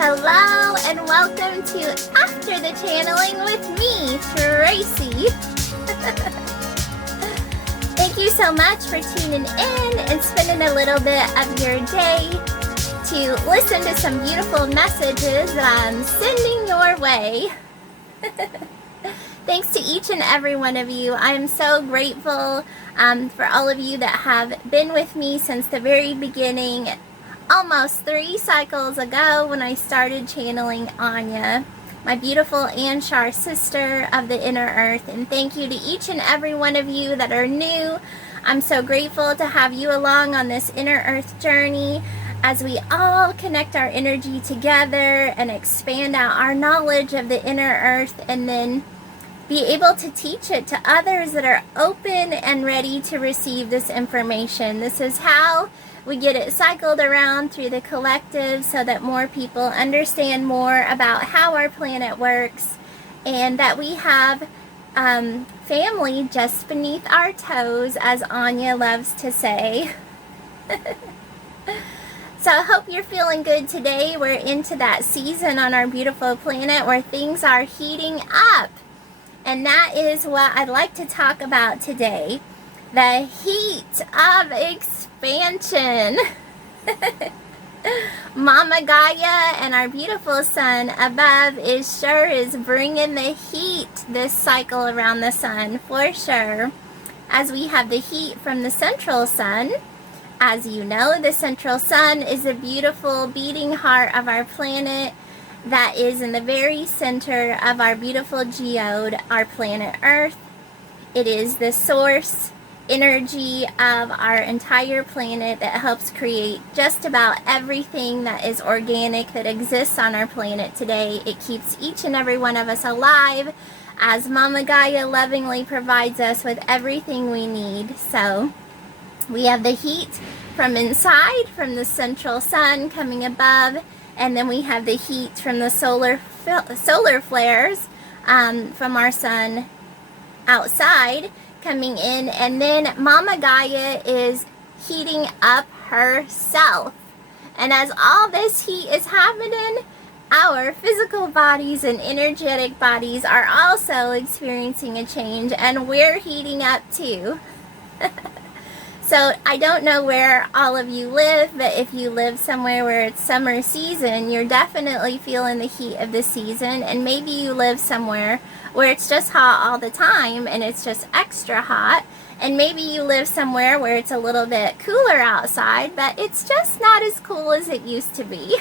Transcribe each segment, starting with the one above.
Hello and welcome to After the Channeling with me, Tracy. Thank you so much for tuning in and spending a little bit of your day to listen to some beautiful messages that I'm sending your way. Thanks to each and every one of you. I am so grateful for all of you that have been with me since the very beginning, almost 3 cycles ago when I started channeling Anya, my beautiful Anshar sister of the inner earth. And thank you to each and every one of you that are new. I'm so grateful to have you along on this inner earth journey as we all connect our energy together and expand out our knowledge of the inner earth, and then be able to teach it to others that are open and ready to receive this information. This is how we get it cycled around through the collective so that more people understand more about how our planet works, and that we have family just beneath our toes, as Anya loves to say. So I hope you're feeling good today. We're into that season on our beautiful planet where things are heating up. And that is what I'd like to talk about today. The heat of expansion. Mama Gaia and our beautiful sun above is bringing the heat this cycle around the sun for sure. As we have the heat from the central sun. As you know, the central sun is the beautiful beating heart of our planet that is in the very center of our beautiful geode, our planet Earth. It is the source energy of our entire planet that helps create just about everything that is organic that exists on our planet today. It keeps each and every one of us alive, as Mama Gaia lovingly provides us with everything we need. So we have the heat from inside, from the central sun coming above, and then we have the heat from the solar flares from our sun outside coming in, and then Mama Gaia is heating up herself. And as all this heat is happening, our physical bodies and energetic bodies are also experiencing a change, and we're heating up too. So I don't know where all of you live, but if you live somewhere where it's summer season, you're definitely feeling the heat of the season. And maybe you live somewhere where it's just hot all the time and it's just extra hot. And maybe you live somewhere where it's a little bit cooler outside, but it's just not as cool as it used to be.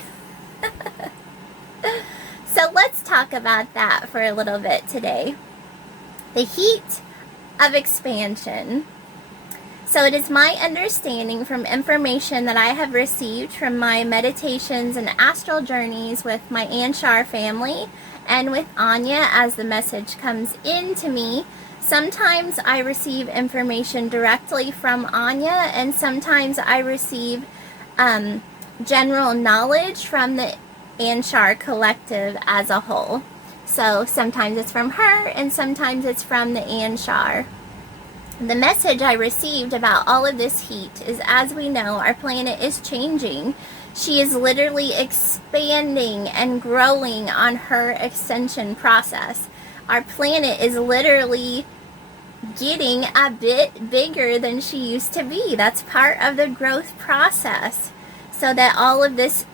So let's talk about that for a little bit today. The heat of expansion. So it is my understanding from information that I have received from my meditations and astral journeys with my Anshar family and with Anya as the message comes in to me. Sometimes I receive information directly from Anya, and sometimes I receive general knowledge from the Anshar collective as a whole. So sometimes it's from her and sometimes it's from the Anshar. The message I received about all of this heat is, as we know, our planet is changing. She is literally expanding and growing on her ascension process. Our planet is literally getting a bit bigger than she used to be. That's part of the growth process. So that all of this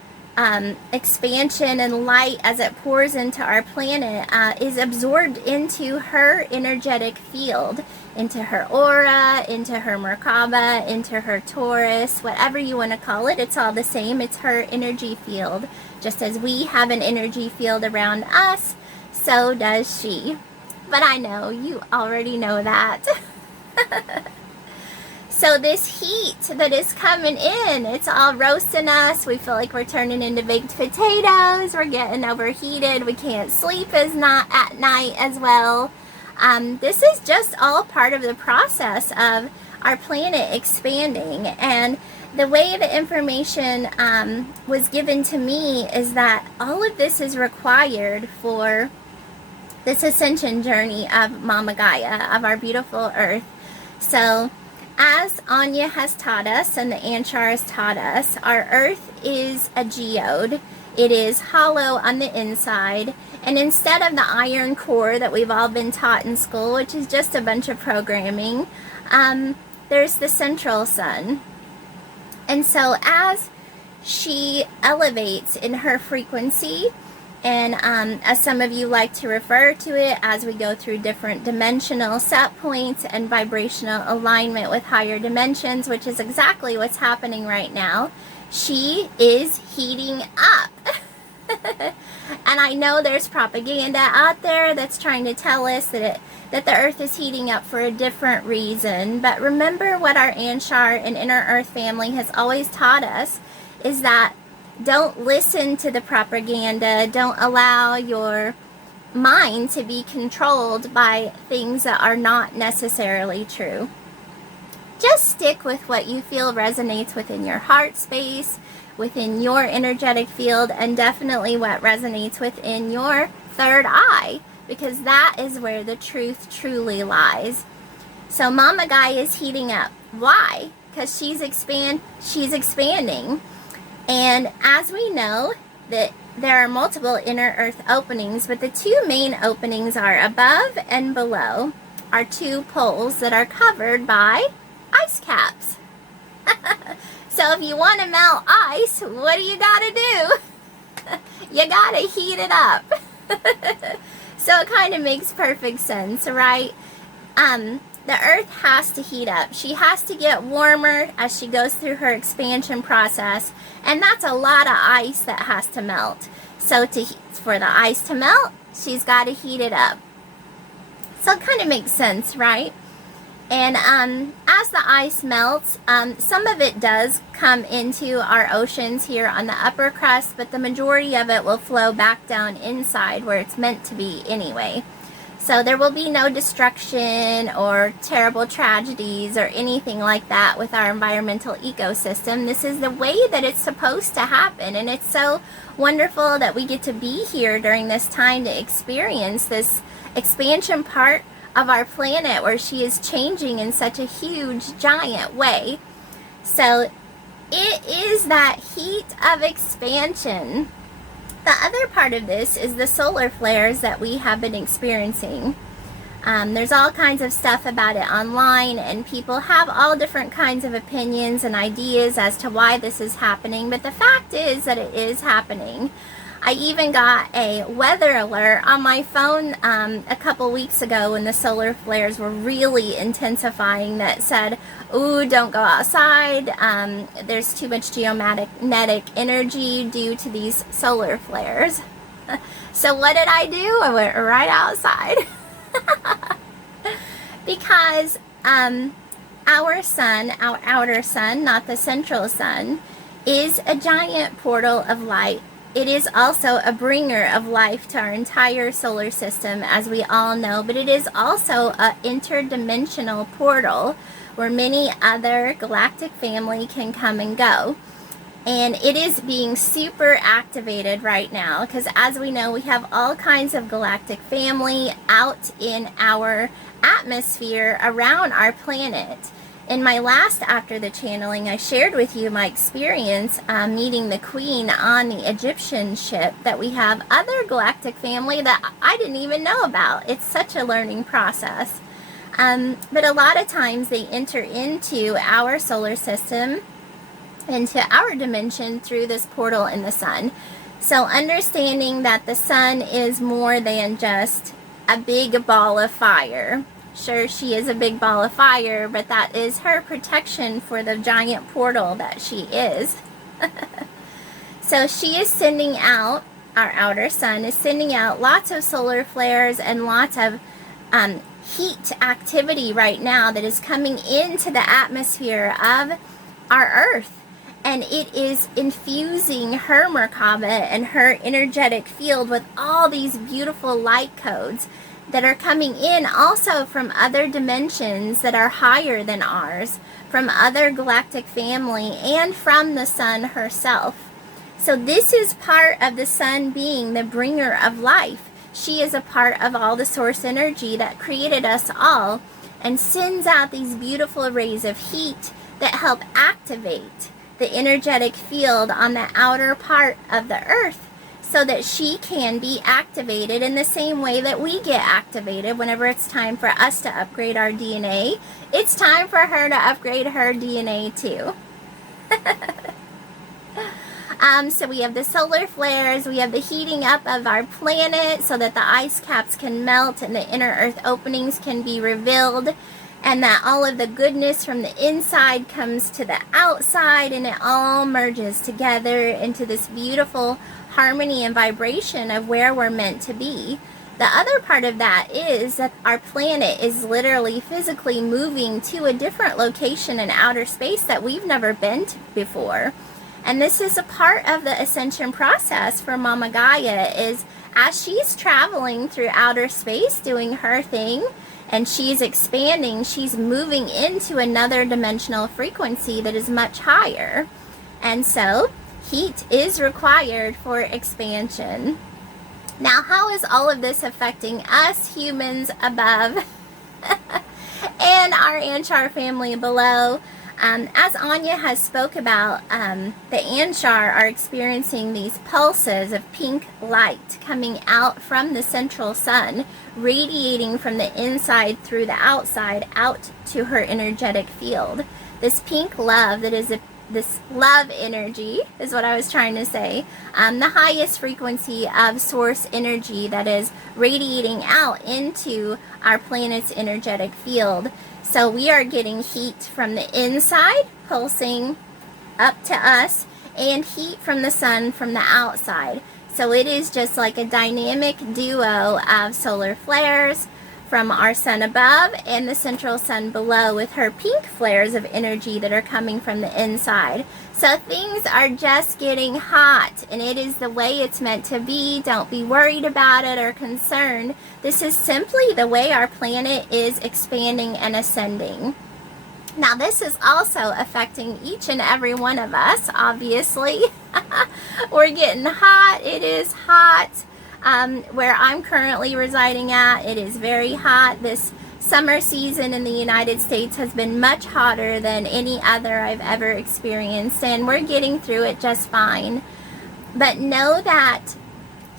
expansion and light as it pours into our planet is absorbed into her energetic field, into her aura, into her Merkaba, into her Taurus, whatever you want to call it. It's all the same. It's her energy field. Just as we have an energy field around us, so does she. But I know you already know that. So this heat that is coming in, it's all roasting us. We feel like we're turning into baked potatoes. We're getting overheated. We can't sleep at night as well. This is just all part of the process of our planet expanding. And the way the information was given to me is that all of this is required for this ascension journey of Mama Gaia, of our beautiful Earth. So as Anya has taught us and the Anshar has taught us, our Earth is a geode. It is hollow on the inside, and instead of the iron core that we've all been taught in school, which is just a bunch of programming, there's the central sun. And so as she elevates in her frequency, and as some of you like to refer to it, as we go through different dimensional set points and vibrational alignment with higher dimensions, which is exactly what's happening right now, she is heating up. And I know there's propaganda out there that's trying to tell us that the earth is heating up for a different reason. But remember what our Anshar and Inner Earth family has always taught us is that don't listen to the propaganda. Don't allow your mind to be controlled by things that are not necessarily true. Just stick with what you feel resonates within your heart space, within your energetic field, and definitely what resonates within your third eye, because that is where the truth truly lies. So Mama Gaia is heating up. Why? Because she's expanding. And as we know, that there are multiple inner earth openings, but the two main openings are above and below, are two poles that are covered by ice caps. So if you want to melt ice, what do you gotta do? You gotta heat it up. So it kind of makes perfect sense, right? The earth has to heat up. She has to get warmer as she goes through her expansion process, and that's a lot of ice that has to melt. So for the ice to melt, she's got to heat it up. So it kind of makes sense, right? And as the ice melts, some of it does come into our oceans here on the upper crust, but the majority of it will flow back down inside where it's meant to be anyway. So there will be no destruction or terrible tragedies or anything like that with our environmental ecosystem. This is the way that it's supposed to happen, and it's so wonderful that we get to be here during this time to experience this expansion part of our planet where she is changing in such a huge, giant way. So it is that heat of expansion. The other part of this is the solar flares that we have been experiencing. There's all kinds of stuff about it online, and people have all different kinds of opinions and ideas as to why this is happening, but the fact is that it is happening. I even got a weather alert on my phone a couple weeks ago when the solar flares were really intensifying that said, ooh, don't go outside. There's too much geomagnetic energy due to these solar flares. So what did I do? I went right outside. Because our sun, our outer sun, not the central sun, is a giant portal of light. It is also a bringer of life to our entire solar system, as we all know, but it is also an interdimensional portal where many other galactic family can come and go. And it is being super activated right now because, as we know, we have all kinds of galactic family out in our atmosphere around our planet. In my last After the Channeling, I shared with you my experience meeting the Queen on the Egyptian ship, that we have other galactic family that I didn't even know about. It's such a learning process. But a lot of times they enter into our solar system, into our dimension through this portal in the sun. So understanding that the sun is more than just a big ball of fire. Sure, she is a big ball of fire, but that is her protection for the giant portal that she is. So she is sending out, our outer sun is sending out lots of solar flares and lots of heat activity right now that is coming into the atmosphere of our Earth. And it is infusing her Merkaba and her energetic field with all these beautiful light codes that are coming in also from other dimensions that are higher than ours, from other galactic family, and from the sun herself. So this is part of the sun being the bringer of life. She is a part of all the source energy that created us all and sends out these beautiful rays of heat that help activate the energetic field on the outer part of the earth so that she can be activated in the same way that we get activated whenever it's time for us to upgrade our DNA. It's time for her to upgrade her DNA too. So we have the solar flares, we have the heating up of our planet so that the ice caps can melt and the inner earth openings can be revealed, and that all of the goodness from the inside comes to the outside, and it all merges together into this beautiful harmony and vibration of where we're meant to be. The other part of that is that our planet is literally physically moving to a different location in outer space that we've never been to before. And this is a part of the ascension process for Mama Gaia, is as she's traveling through outer space doing her thing and she's expanding, she's moving into another dimensional frequency that is much higher. And so heat is required for expansion. Now, how is all of this affecting us humans above and our Anshar family below? As Anya has spoke about, the Anshar are experiencing these pulses of pink light coming out from the central sun, radiating from the inside through the outside out to her energetic field. This pink love that is this love energy is what I was trying to say, the highest frequency of source energy that is radiating out into our planet's energetic field. So we are getting heat from the inside pulsing up to us and heat from the sun from the outside. So it is just like a dynamic duo of solar flares from our sun above and the central sun below, with her pink flares of energy that are coming from the inside. So things are just getting hot, and it is the way it's meant to be. Don't be worried about it or concerned. This is simply the way our planet is expanding and ascending. Now, this is also affecting each and every one of us, obviously. We're getting hot. It is hot. Where I'm currently residing at, it is very hot. This summer season in the United States has been much hotter than any other I've ever experienced, and we're getting through it just fine. But know that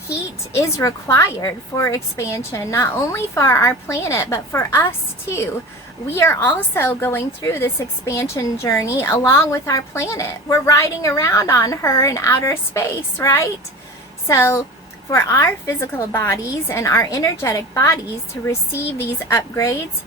heat is required for expansion, not only for our planet, but for us too. We are also going through this expansion journey along with our planet. We're riding around on her in outer space, right? So for our physical bodies and our energetic bodies to receive these upgrades,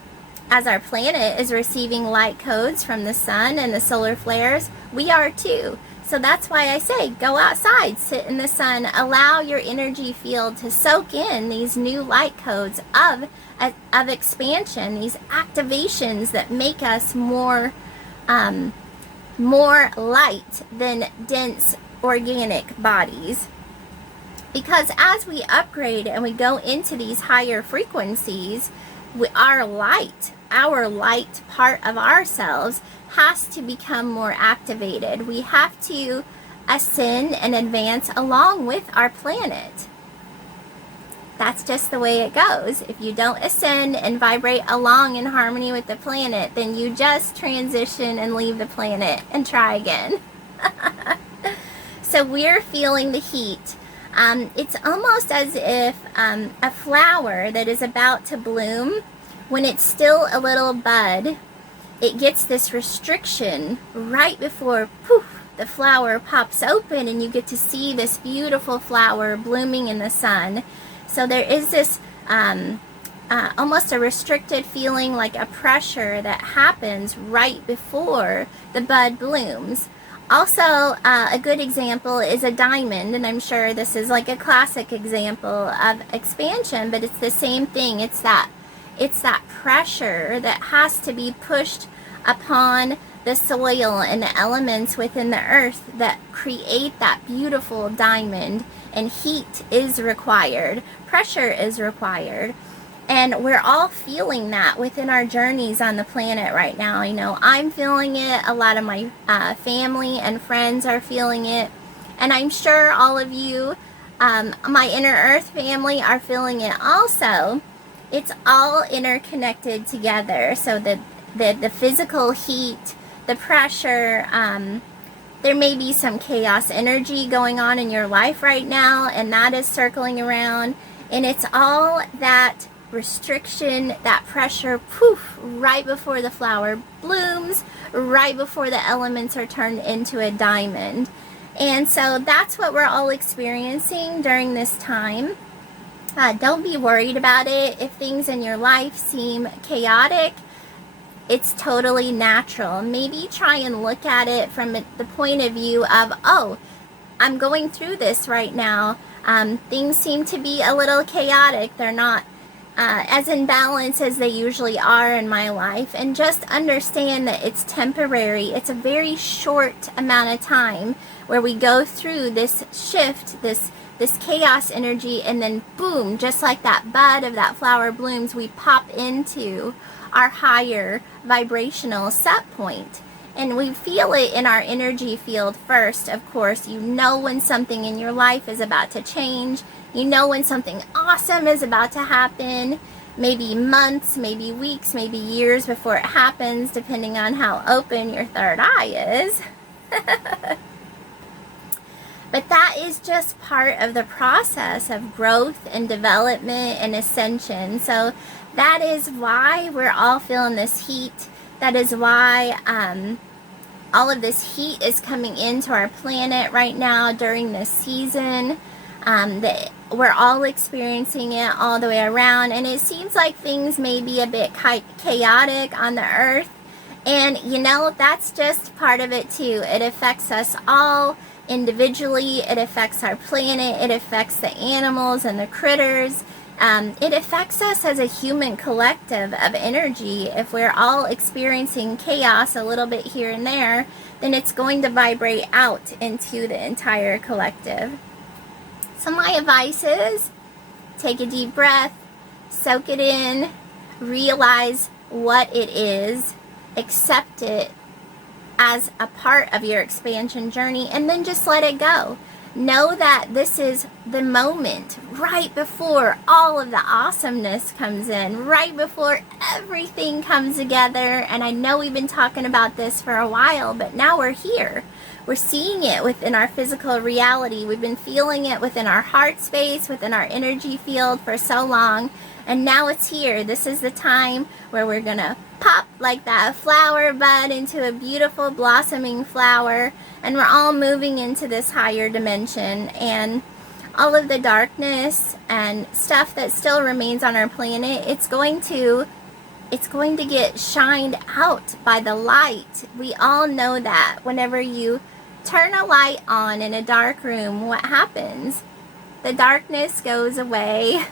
as our planet is receiving light codes from the sun and the solar flares, we are too. So that's why I say, go outside, sit in the sun, allow your energy field to soak in these new light codes of expansion, these activations that make us more light than dense organic bodies. Because as we upgrade and we go into these higher frequencies, our light part of ourselves has to become more activated. We have to ascend and advance along with our planet. That's just the way it goes. If you don't ascend and vibrate along in harmony with the planet, then you just transition and leave the planet and try again. So we're feeling the heat. It's almost as if a flower that is about to bloom, when it's still a little bud, it gets this restriction right before, poof, the flower pops open and you get to see this beautiful flower blooming in the sun. So there is this almost a restricted feeling, like a pressure that happens right before the bud blooms. Also, a good example is a diamond, and I'm sure this is like a classic example of expansion, but it's the same thing. It's that pressure that has to be pushed upon the soil and the elements within the earth that create that beautiful diamond, and heat is required. Pressure is required. And we're all feeling that within our journeys on the planet right now. You know, I'm feeling it. A lot of my family and friends are feeling it. And I'm sure all of you, my Inner Earth family, are feeling it also. It's all interconnected together. So the physical heat, the pressure, There may be some chaos energy going on in your life right now, and that is circling around. And it's all that restriction, that pressure, poof, right before the flower blooms, right before the elements are turned into a diamond. And so that's what we're all experiencing during this time. Don't be worried about it. If things in your life seem chaotic, it's totally natural. Maybe try and look at it from the point of view of, oh, I'm going through this right now. Things seem to be a little chaotic. They're not as in balance as they usually are in my life. And just understand that it's temporary. It's a very short amount of time where we go through this shift, this chaos energy, and then boom, just like that bud of that flower blooms, we pop into our higher vibrational set point. And we feel it in our energy field first, of course. You know when something in your life is about to change. You know when something awesome is about to happen. Maybe months, maybe weeks, maybe years before it happens, depending on how open your third eye is. But that is just part of the process of growth and development and ascension. So that is why we're all feeling this heat. That is why all of this heat is coming into our planet right now during this season. We're all experiencing it all the way around. And it seems like things may be a bit chaotic on the earth. And, you know, that's just part of it too. It affects us all individually. It affects our planet. It affects the animals and the critters. It affects us as a human collective of energy. If we're all experiencing chaos a little bit here and there, then it's going to vibrate out into the entire collective. So my advice is, take a deep breath, soak it in, realize what it is, accept it as a part of your expansion journey, and then just let it go. Know that this is the moment right before all of the awesomeness comes in, right before everything comes together. And I know we've been talking about this for a while, but now we're here. We're seeing it within our physical reality. We've been feeling it within our heart space, within our energy field for so long. And now it's here. This is the time where we're going to pop like that flower bud into a beautiful blossoming flower. And we're all moving into this higher dimension. And all of the darkness and stuff that still remains on our planet, it's going to get shined out by the light. We all know that whenever you turn a light on in a dark room, what happens? The darkness goes away.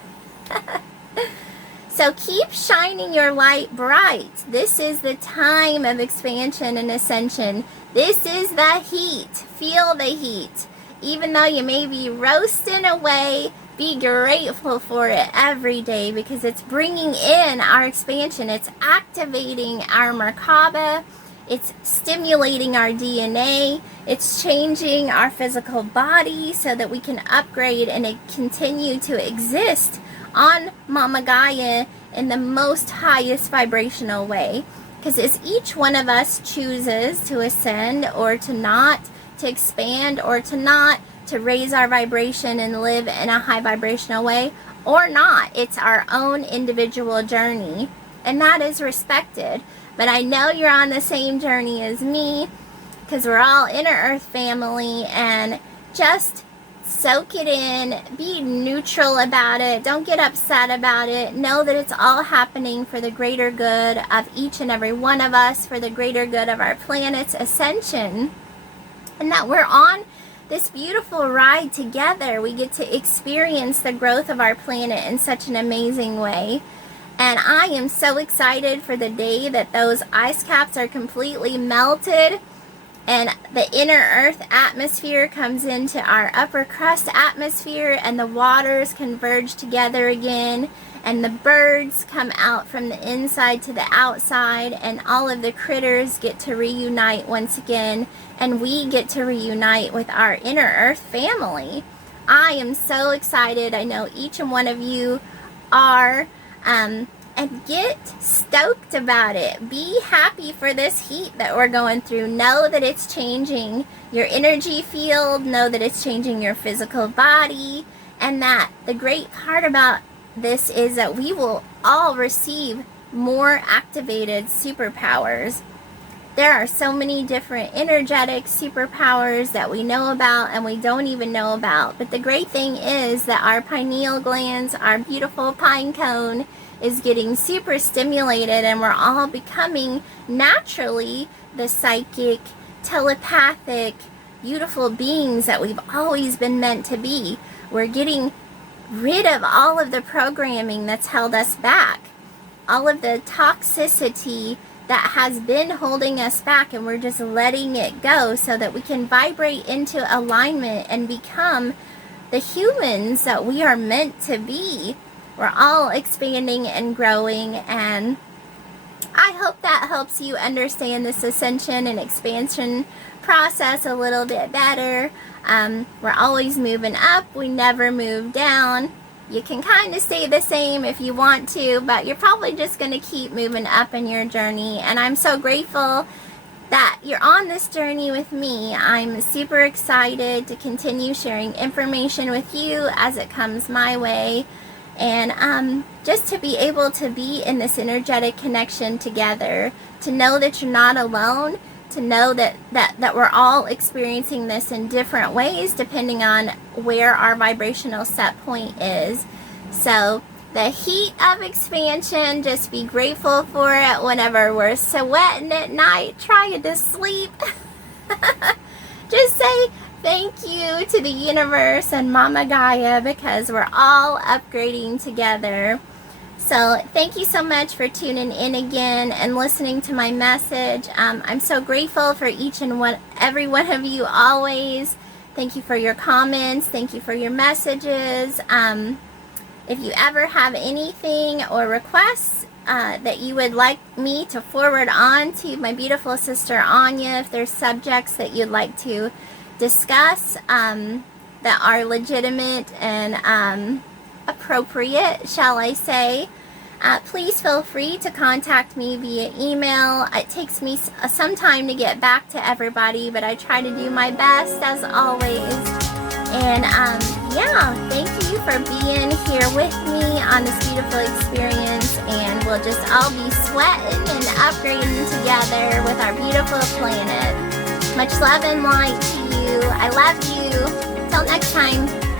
So keep shining your light bright. This is the time of expansion and ascension. This is the heat. Feel the heat. Even though you may be roasting away, be grateful for it every day, because it's bringing in our expansion. It's activating our Merkaba. It's stimulating our DNA. It's changing our physical body so that we can upgrade and continue to exist on Mama Gaia in the most highest vibrational way. Because as each one of us chooses to ascend or to not, to expand or to not, to raise our vibration and live in a high vibrational way or not, it's our own individual journey, and that is respected. But I know you're on the same journey as me, because we're all inner earth family. And just soak it in, be neutral about it, don't get upset about it. Know that it's all happening for the greater good of each and every one of us, for the greater good of our planet's ascension, and that we're on this beautiful ride together. We get to experience the growth of our planet in such an amazing way. And I am so excited for the day that those ice caps are completely melted and the inner earth atmosphere comes into our upper crust atmosphere, and the waters converge together again, and the birds come out from the inside to the outside, and all of the critters get to reunite once again, and we get to reunite with our inner earth family. I am so excited. I know each and one of you are. and get stoked about it. Be happy for this heat that we're going through. Know that it's changing your energy field. Know that it's changing your physical body. And that the great part about this is that we will all receive more activated superpowers. There are so many different energetic superpowers that we know about and we don't even know about. But the great thing is that our pineal glands, our beautiful pine cone, is getting super stimulated, and we're all becoming naturally the psychic, telepathic, beautiful beings that we've always been meant to be. We're getting rid of all of the programming that's held us back, all of the toxicity that has been holding us back, and we're just letting it go so that we can vibrate into alignment and become the humans that we are meant to be. We're all expanding and growing, and I hope that helps you understand this ascension and expansion process a little bit better. We're always moving up. We never move down. You can kind of stay the same if you want to, but you're probably just going to keep moving up in your journey. And I'm so grateful that you're on this journey with me. I'm super excited to continue sharing information with you as it comes my way. And just to be able to be in this energetic connection together, to know that you're not alone, to know that we're all experiencing this in different ways depending on where our vibrational set point is. So the heat of expansion, just be grateful for it whenever we're sweating at night, trying to sleep. Just say thank you to the universe and Mama Gaia, because we're all upgrading together. So thank you so much for tuning in again and listening to my message. I'm so grateful for each and every one of you always. Thank you for your comments. Thank you for your messages. If you ever have anything or requests that you would like me to forward on to my beautiful sister Anya, if there's subjects that you'd like to discuss that are legitimate and appropriate, shall I say, please feel free to contact me via email. It takes me some time to get back to everybody, but I try to do my best as always. And yeah, thank you for being here with me on this beautiful experience, and we'll just all be sweating and upgrading together with our beautiful planet. Much love and light to you. I love you. Till next time.